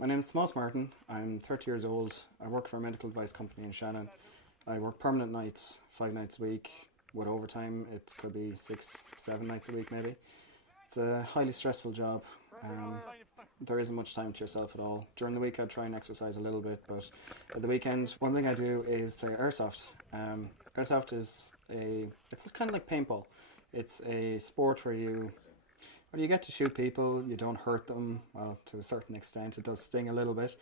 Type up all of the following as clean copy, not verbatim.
My name is Tomás Martin. I'm 30 years old. I work for a medical device company in Shannon. I work permanent nights, 5 nights a week. With overtime, it could be 6, 7 nights a week maybe. It's a highly stressful job. There isn't much time to yourself at all. During the week I'd try and exercise a little bit, but at the weekend one thing I do is play Airsoft. Airsoft it's kind of like paintball. It's a sport where you get to shoot people, you don't hurt them, well, to a certain extent. It does sting a little bit.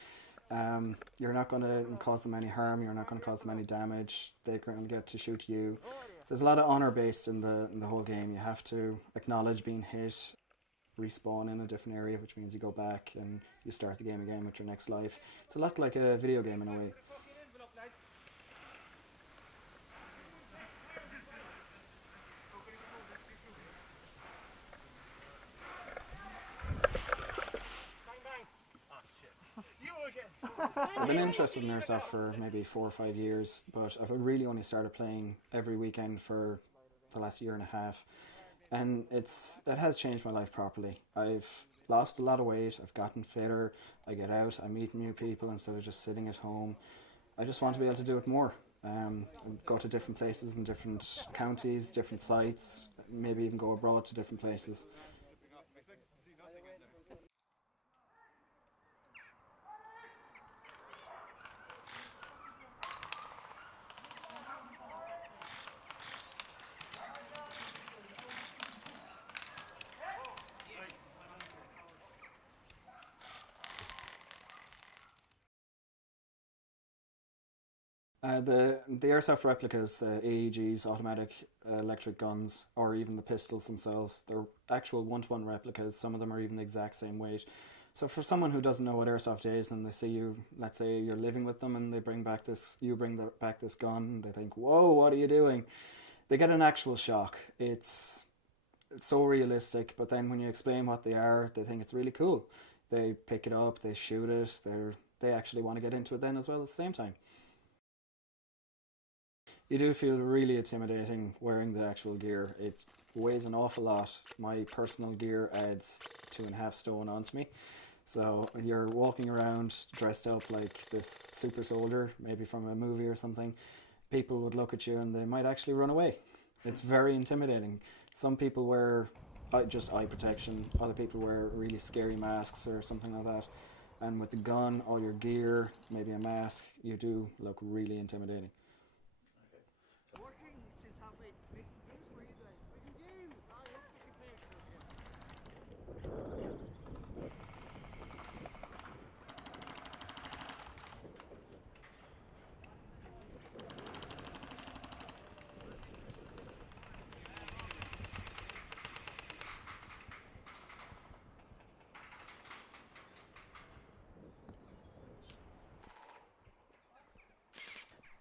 You're not going to cause them any harm, you're not going to cause them any damage, they're going to get to shoot you. There's a lot of honour based in the whole game. You have to acknowledge being hit, respawn in a different area, which means you go back and you start the game again with your next life. It's a lot like a video game in a way. I've been interested in Airsoft for maybe 4 or 5 years, but I've really only started playing every weekend for the last year and a half, and it has changed my life properly. I've lost a lot of weight, I've gotten fitter, I get out, I meet new people instead of just sitting at home. I just want to be able to do it more. Go to different places in different counties, different sites, maybe even go abroad to different places. The Airsoft replicas, the AEGs, automatic electric guns, or even the pistols themselves, they're actual one-to-one replicas. Some of them are even the exact same weight. So for someone who doesn't know what Airsoft is and they see you, let's say you're living with them and they bring back you bring back this gun, they think, whoa, what are you doing? They get an actual shock. It's so realistic, but then when you explain what they are, they think it's really cool. They pick it up, they shoot it, they actually want to get into it then as well at the same time. You do feel really intimidating wearing the actual gear. It weighs an awful lot. My personal gear adds 2.5 stone onto me. So you're walking around dressed up like this super soldier, maybe from a movie or something. People would look at you and they might actually run away. It's very intimidating. Some people wear just eye protection. Other people wear really scary masks or something like that. And with the gun, all your gear, maybe a mask, you do look really intimidating.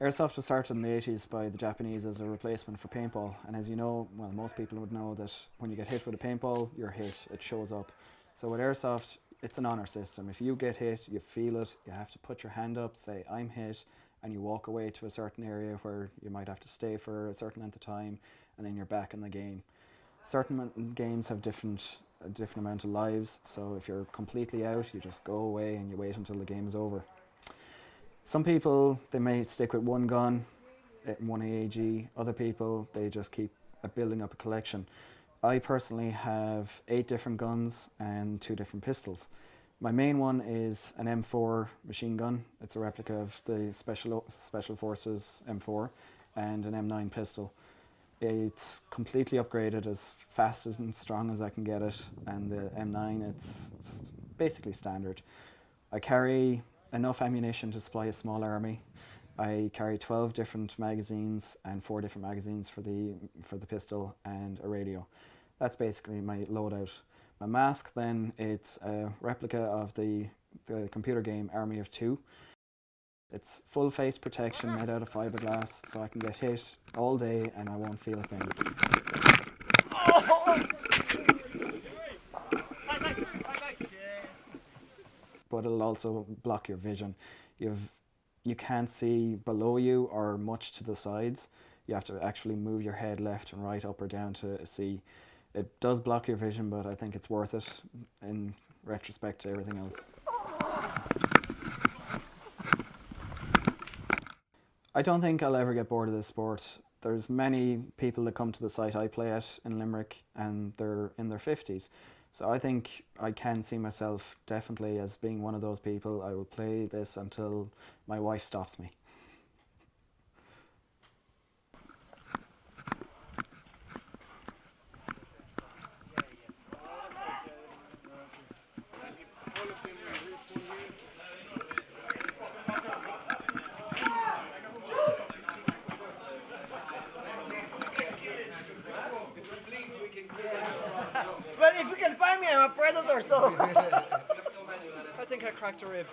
Airsoft was started in the 80s by the Japanese as a replacement for paintball, and as you know, well, most people would know that when you get hit with a paintball, you're hit, it shows up. So with Airsoft, it's an honour system. If you get hit, you feel it, you have to put your hand up, say, I'm hit, and you walk away to a certain area where you might have to stay for a certain length of time, and then you're back in the game. Certain games have different amount of lives, so if you're completely out, you just go away and you wait until the game is over. Some people, they may stick with one gun, one AEG. Other people, they just keep building up a collection. I personally have 8 different guns and 2 different pistols. My main one is an M4 machine gun. It's a replica of the Special Forces M4, and an M9 pistol. It's completely upgraded, as fast and strong as I can get it, and the M9, it's basically standard. I carry enough ammunition to supply a small army. I carry 12 different magazines and 4 different magazines for the pistol and a radio. That's basically my loadout. My mask then, it's a replica of the computer game Army of Two. It's full face protection made out of fiberglass, so I can get hit all day and I won't feel a thing. But it'll also block your vision. You can't see below you or much to the sides. You have to actually move your head left and right, up or down to see. It does block your vision, but I think it's worth it in retrospect to everything else. I don't think I'll ever get bored of this sport. There's many people that come to the site I play at in Limerick and they're in their 50s. So I think I can see myself definitely as being one of those people. I will play this until my wife stops me. Well, if you can find me, I'm a predator, so I think I cracked a rib.